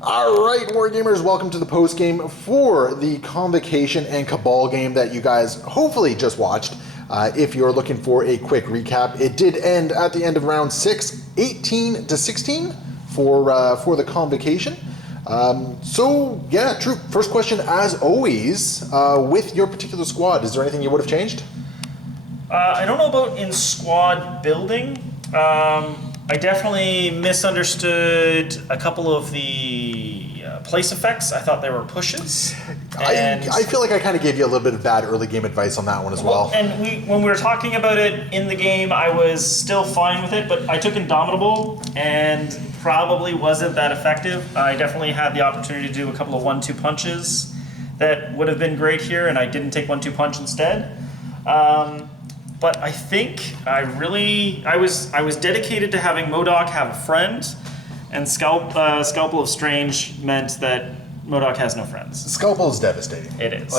All right, Wargamers, welcome to the post-game for the Convocation and Cabal game that you guys hopefully just watched. If you're looking for a quick recap, it did end at the end of round 6, 18-16 for the Convocation. Troop, first question as always, with your particular squad, is there anything you would have changed? I don't know about in squad building. I definitely misunderstood a couple of the place effects. I thought they were pushes. I feel like I kind of gave you a little bit of bad early game advice on that one as well. And when we were talking about it in the game, I was still fine with it, but I took Indomitable and probably wasn't that effective. I definitely had the opportunity to do a couple of 1-2 punches that would have been great here, and I didn't take 1-2 punch instead. But I think I was dedicated to having MODOK have a friend, and Scalpel of Strange meant that MODOK has no friends. Scalpel is devastating. It is.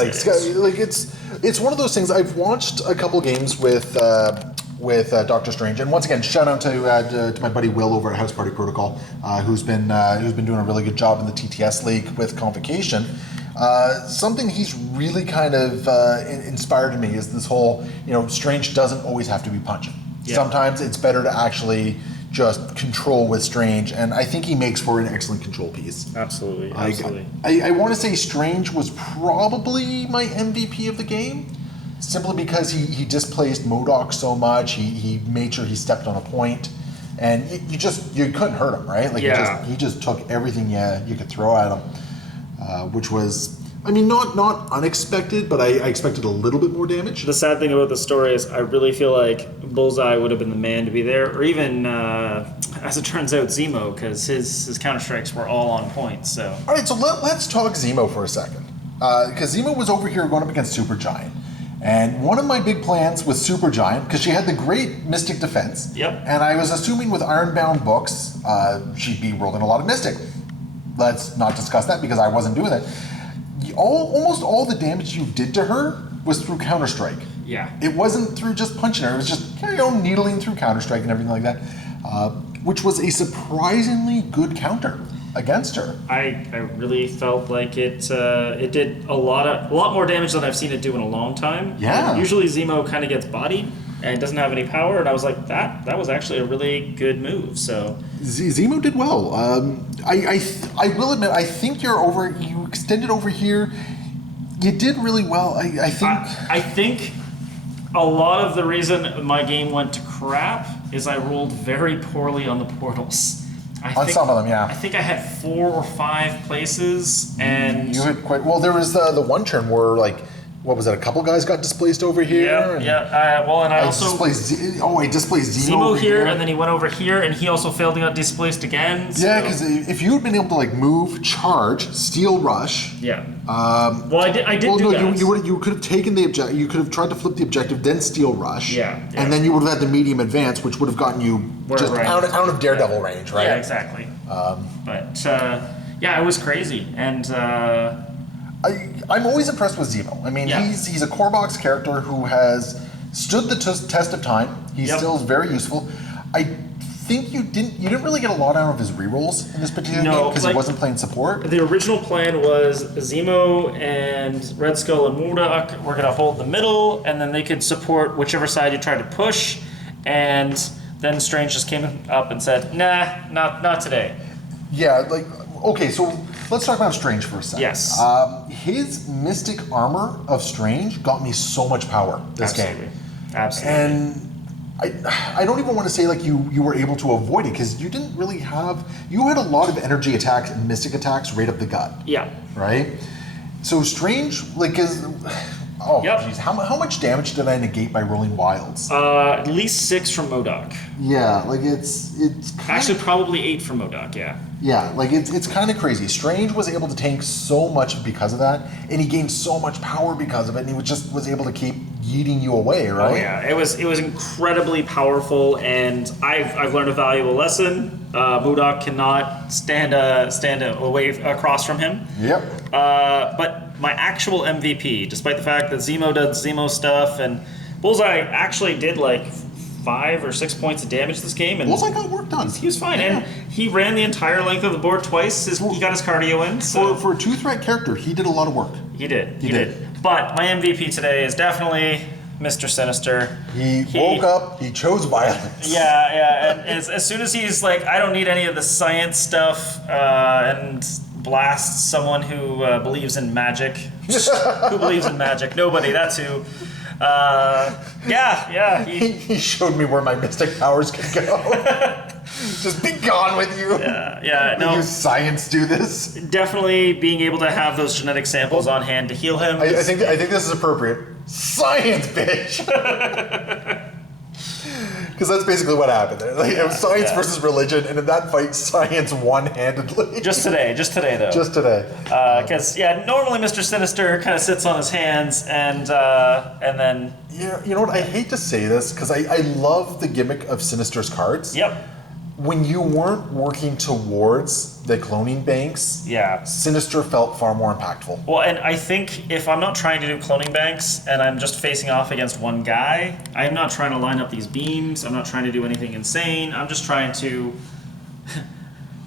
It's one of those things. I've watched a couple games with Doctor Strange, and once again, shout out to my buddy Will over at House Party Protocol, who's been doing a really good job in the TTS League with Convocation. Something he's really kind of inspired in me is this whole, Strange doesn't always have to be punching. Yeah. Sometimes it's better to actually just control with Strange, and I think he makes for an excellent control piece. Absolutely. I want to say Strange was probably my MVP of the game, simply because he displaced MODOK so much. He made sure he stepped on a point, and you couldn't hurt him, right? He just took everything you could throw at him. Which was, not unexpected, but I expected a little bit more damage. The sad thing about the story is I really feel like Bullseye would have been the man to be there, or even, as it turns out, Zemo, because his counter-strikes were all on point, so. All right, so let's talk Zemo for a second. Because Zemo was over here going up against Supergiant. And one of my big plans with Supergiant, because she had the great Mystic defense, yep. And I was assuming with Ironbound books, she'd be rolling a lot of Mystic. Let's not discuss that because I wasn't doing that. Almost all the damage you did to her was through Counter-Strike. Yeah. It wasn't through just punching her. It was just needling through Counter-Strike and everything like that, which was a surprisingly good counter against her. I really felt like it did a lot more damage than I've seen it do in a long time. Yeah. Usually Zemo kind of gets bodied and doesn't have any power, and I was like, that was actually a really good move. So Zemo did well. I will admit, I think you extended over here. You did really well. I think a lot of the reason my game went to crap is I rolled very poorly on the portals. Some of them, yeah. I think I had 4 or 5 places, and you had quite well. There was the one turn where what was it? A couple guys got displaced over here. I displaced Zemo over here, and then he went over here, and he also failed and got displaced again. So. Yeah, because if you had been able to move, charge, steal, rush. Yeah. I did do that. You could have taken the objective. You could have tried to flip the objective, then steal, rush. Yeah. And then you would have had the medium advance, which would have gotten you out of Daredevil range, right? Yeah, exactly. It was crazy, and. I'm always impressed with Zemo. He's a core box character who has stood the test of time. He still is very useful. I think you didn't really get a lot out of his rerolls in this particular game because he wasn't playing support. The original plan was Zemo and Red Skull and MODOK were going to hold the middle, and then they could support whichever side you tried to push, and then Strange just came up and said, nah, not today. Yeah, okay, so let's talk about Strange for a second. Yes. His Mystic Armor of Strange got me so much power this game. Absolutely. And I don't even want to say you were able to avoid it because you didn't really you had a lot of energy attacks and Mystic attacks right up the gut. Yeah. Right? So Strange, how much damage did I negate by rolling wilds? At least 6 from MODOK. Yeah, it's actually probably 8 from MODOK, yeah. Yeah, it's kind of crazy. Strange was able to tank so much because of that, and he gained so much power because of it, and he was able to keep yeeting you away, right? Oh yeah, it was incredibly powerful, and I've learned a valuable lesson. MODOK cannot stand away across from him. Yep. But my actual MVP, despite the fact that Zemo does Zemo stuff, and Bullseye actually did 5 or 6 points of damage this game, and Bullseye got work done. he was fine. Yeah. And he ran the entire length of the board twice. He got his cardio in. So For a 2-threat character, he did a lot of work. he did. He did. But my MVP today is definitely Mr. Sinister. He woke up, he chose violence. Yeah, and as soon as he's like, I don't need any of the science stuff, and blasts someone who believes in magic. Who believes in magic? Nobody, that's who. He showed me where my mystic powers could go. Just be gone with you. No. You science do this. Definitely being able to have those genetic samples on hand to heal him. I think this is appropriate. Science, bitch. Because that's basically what happened there. Like, it was science versus religion, and in that fight, science one-handedly. Just today though. Just today. Because normally Mr. Sinister kind of sits on his hands and then. Yeah, you know what? I hate to say this because I love the gimmick of Sinister's cards. Yep. When you weren't working towards the cloning banks, Sinister felt far more impactful. Well, and I think if I'm not trying to do cloning banks and I'm just facing off against one guy, I'm not trying to line up these beams. I'm not trying to do anything insane. I'm just trying to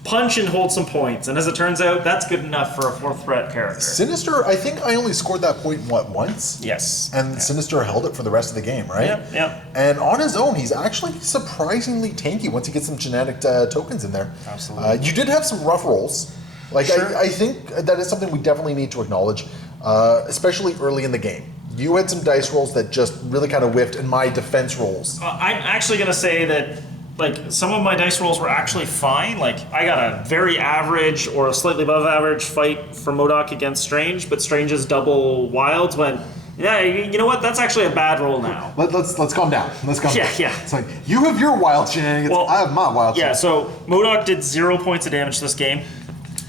punch and hold some points. And as it turns out, that's good enough for a 4th threat character. Sinister, I think I only scored that point, once? Yes. And Sinister held it for the rest of the game, right? Yep. And on his own, he's actually surprisingly tanky once he gets some genetic tokens in there. Absolutely. You did have some rough rolls. Like, Sure. I think that is something we definitely need to acknowledge, especially early in the game. You had some dice rolls that just really kind of whiffed in my defense rolls. I'm actually going to say that some of my dice rolls were actually fine. Like, I got a very average or a slightly above average fight for MODOK against Strange, but Strange's double wilds went, you know what? That's actually a bad roll now. Let's calm down. Let's calm down. Yeah. It's like, you have your wild shenanigans, I have my wild shenanigans. So MODOK did 0 points of damage this game.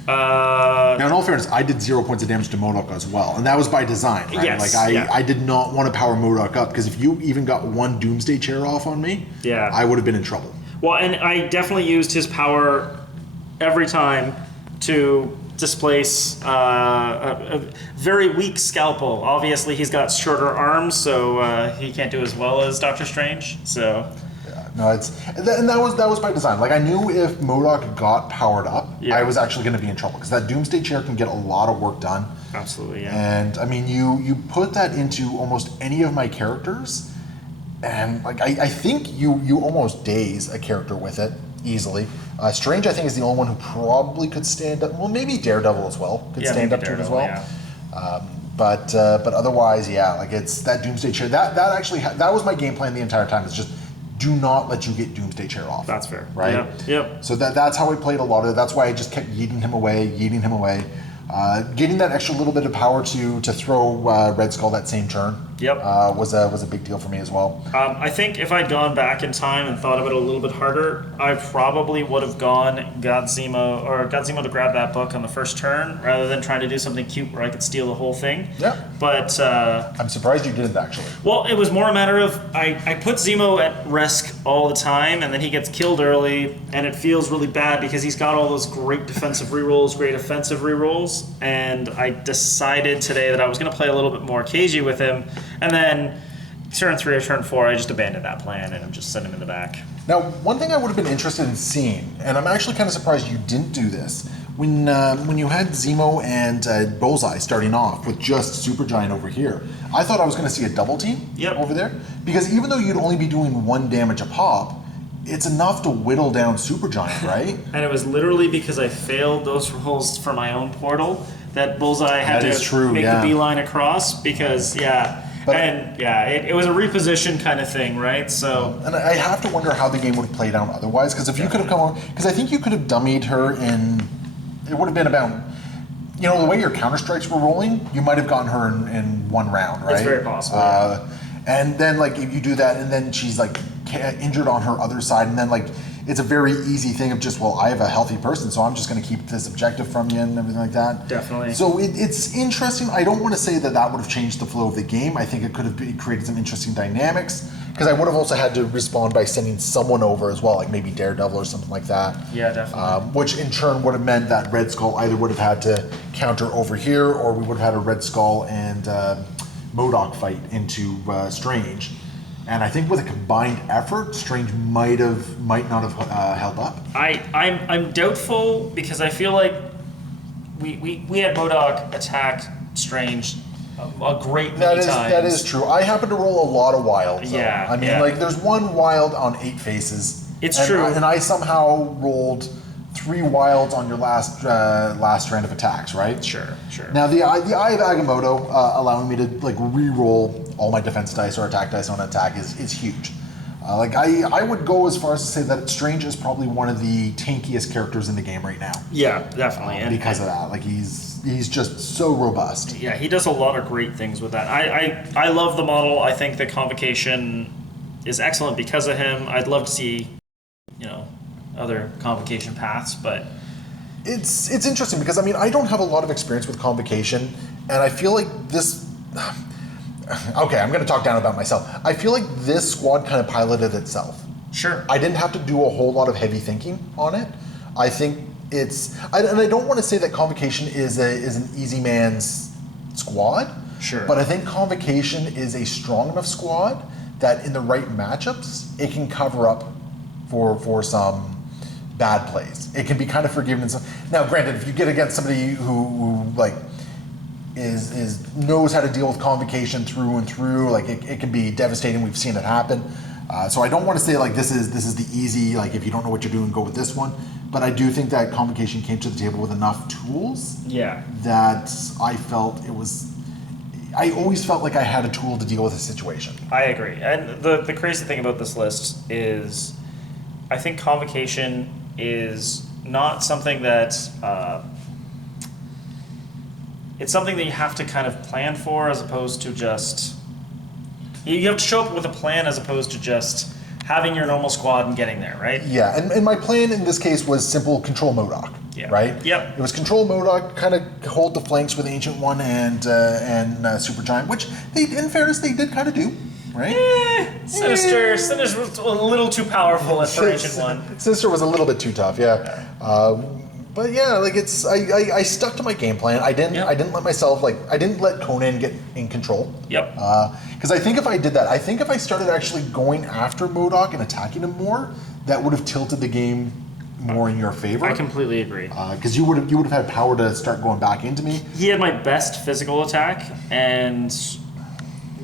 Now, in all fairness, I did 0 points of damage to MODOK as well, and that was by design, right? Yes, I did not want to power MODOK up, because if you even got one Doomsday Chair off on me, I would have been in trouble. Well, and I definitely used his power every time to displace a very weak Scalpel. Obviously, he's got shorter arms, so he can't do as well as Doctor Strange. So. No, and that was by design. Like, I knew if MODOK got powered up, I was actually going to be in trouble, because that Doomsday Chair can get a lot of work done. Absolutely, yeah. And I mean, you put that into almost any of my characters, and like I think you almost daze a character with it easily. Strange, I think, is the only one who probably could stand up. Well, maybe Daredevil as well could stand up to it as well. Yeah. But otherwise, like, it's that Doomsday Chair. That actually that was my game plan the entire time. Is just do not let you get Doomsday Chair off. That's fair. Right? Yep. So that's how I played a lot of it. That's why I just kept yeeting him away. Getting that extra little bit of power to throw Red Skull that same turn was a big deal for me as well. I think if I'd gone back in time and thought of it a little bit harder, I probably would have got Zemo to grab that book on the first turn rather than trying to do something cute where I could steal the whole thing. Yeah. But I'm surprised you didn't, actually. Well, it was more a matter of I put Zemo at risk all the time, and then he gets killed early, and it feels really bad because he's got all those great defensive rerolls, great offensive rerolls, and I decided today that I was going to play a little bit more cagey with him, and then turn 3 or turn 4, I just abandoned that plan and just sent him in the back. Now, one thing I would have been interested in seeing, and I'm actually kind of surprised you didn't do this, when you had Zemo and Bullseye starting off with just Supergiant over here, I thought I was going to see a double team over there, because even though you'd only be doing 1 damage a pop, it's enough to whittle down Supergiant, right? And it was literally because I failed those rolls for my own portal that Bullseye had to make the beeline across, because it was a reposition kind of thing, right? So, and I have to wonder how the game would have played out otherwise, because if you could have come on, because I think you could have dummied her in, it would have been about, the way your counter strikes were rolling, you might have gotten her in 1 round, right? It's very possible. And then, like, if you do that, and then she's like injured on her other side, and then like it's a very easy thing of just, well, I have a healthy person, so I'm just going to keep this objective from you and everything like that. Definitely. So it's interesting. I don't want to say that would have changed the flow of the game. I think it could have created some interesting dynamics, because I would have also had to respond by sending someone over as well, like maybe Daredevil or something like that. Yeah, definitely. Which in turn would have meant that Red Skull either would have had to counter over here, or we would have had a Red Skull and MODOK fight into Strange. And I think with a combined effort, Strange might not have held up. I'm doubtful because I feel like we had MODOK attack Strange a great many times. That is true. I happen to roll a lot of wilds. Though. Yeah. I mean, like there's one wild on 8 faces. It's true. And I somehow rolled 3 wilds on your last strand of attacks, right? Sure. Now the Eye of Agamotto allowing me to like re-roll all my defense dice or attack dice on an attack is huge. Like I would go as far as to say that Strange is probably one of the tankiest characters in the game right now. Yeah, definitely. Because of that, like he's just so robust. Yeah, he does a lot of great things with that. I love the model. I think the Convocation is excellent because of him. I'd love to see, other Convocation paths, but it's interesting because I mean I don't have a lot of experience with Convocation, and I feel like this. Okay, I'm going to talk down about myself. I feel like this squad kind of piloted itself. Sure. I didn't have to do a whole lot of heavy thinking on it. I think and I don't want to say that Convocation is an easy man's squad. Sure. But I think Convocation is a strong enough squad that in the right matchups, it can cover up for some bad plays. It can be kind of forgiven. Now, granted, if you get against somebody who like knows how to deal with Convocation through and through, like it can be devastating. We've seen it happen. So I don't want to say like this is the easy, like if you don't know what you're doing, go with this one. But I do think that Convocation came to the table with enough tools that I felt it was. I always felt like I had a tool to deal with a situation. I agree. And the crazy thing about this list is I think Convocation is not something that it's something that you have to kind of plan for as opposed to just you have to show up with a plan as opposed to just having your normal squad and getting there, right? Yeah, and my plan in this case was simple control MODOK. Yeah. Right? Yep. It was control MODOK, kind of hold the flanks with Ancient One and Supergiant, which in fairness they did kind of do, right? Sinister was a little too powerful for Ancient One. Sinister was a little bit too tough, yeah. But yeah, like I stuck to my game plan. I didn't let myself I didn't let Conan get in control. Yep. Because I think if I did that, I think if I started actually going after MODOK and attacking him more, that would have tilted the game more in your favor. I completely agree. Because you would have had power to start going back into me. He had my best physical attack, and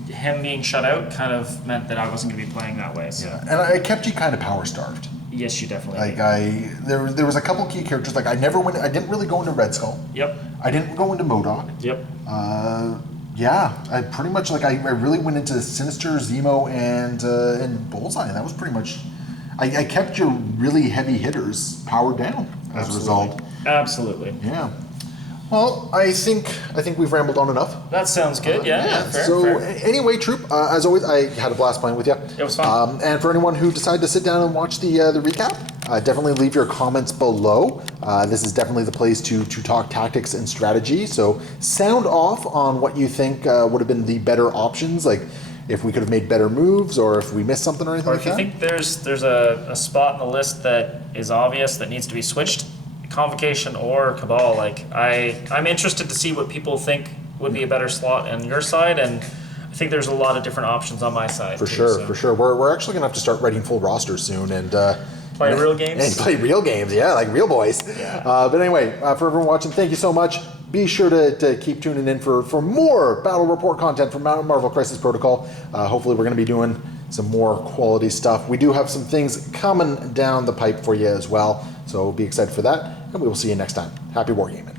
him being shut out kind of meant that I wasn't going to be playing that way. So. Yeah. And I kept you kind of power starved. Yes, you definitely did. There was a couple key characters I didn't really go into Red Skull. Yep. I didn't go into MODOK. Yep. I pretty much I really went into Sinister, Zemo, and Bullseye, and that was pretty much. I kept your really heavy hitters powered down as a result. Absolutely. Yeah. Well, I think we've rambled on enough. That sounds good. Yeah. Fair, so fair. Anyway, Troop, as always, I had a blast playing with you. It was fun. And for anyone who decided to sit down and watch the recap, definitely leave your comments below. This is definitely the place to talk tactics and strategy. So sound off on what you think would have been the better options, like if we could have made better moves, or if we missed something or anything Or like if you that. think there's a spot in the list that is obvious that needs to be switched, Convocation or Cabal, I'm interested to see what people think would be a better slot on your side, and I think there's a lot of different options on my side. For sure. We're actually gonna have to start writing full rosters soon and play real games. And play real games, yeah, like real boys. Yeah. But anyway, for everyone watching, thank you so much. Be sure to keep tuning in for more Battle Report content from Marvel Crisis Protocol. Hopefully we're going to be doing some more quality stuff. We do have some things coming down the pipe for you as well, so be excited for that, and we will see you next time. Happy wargaming.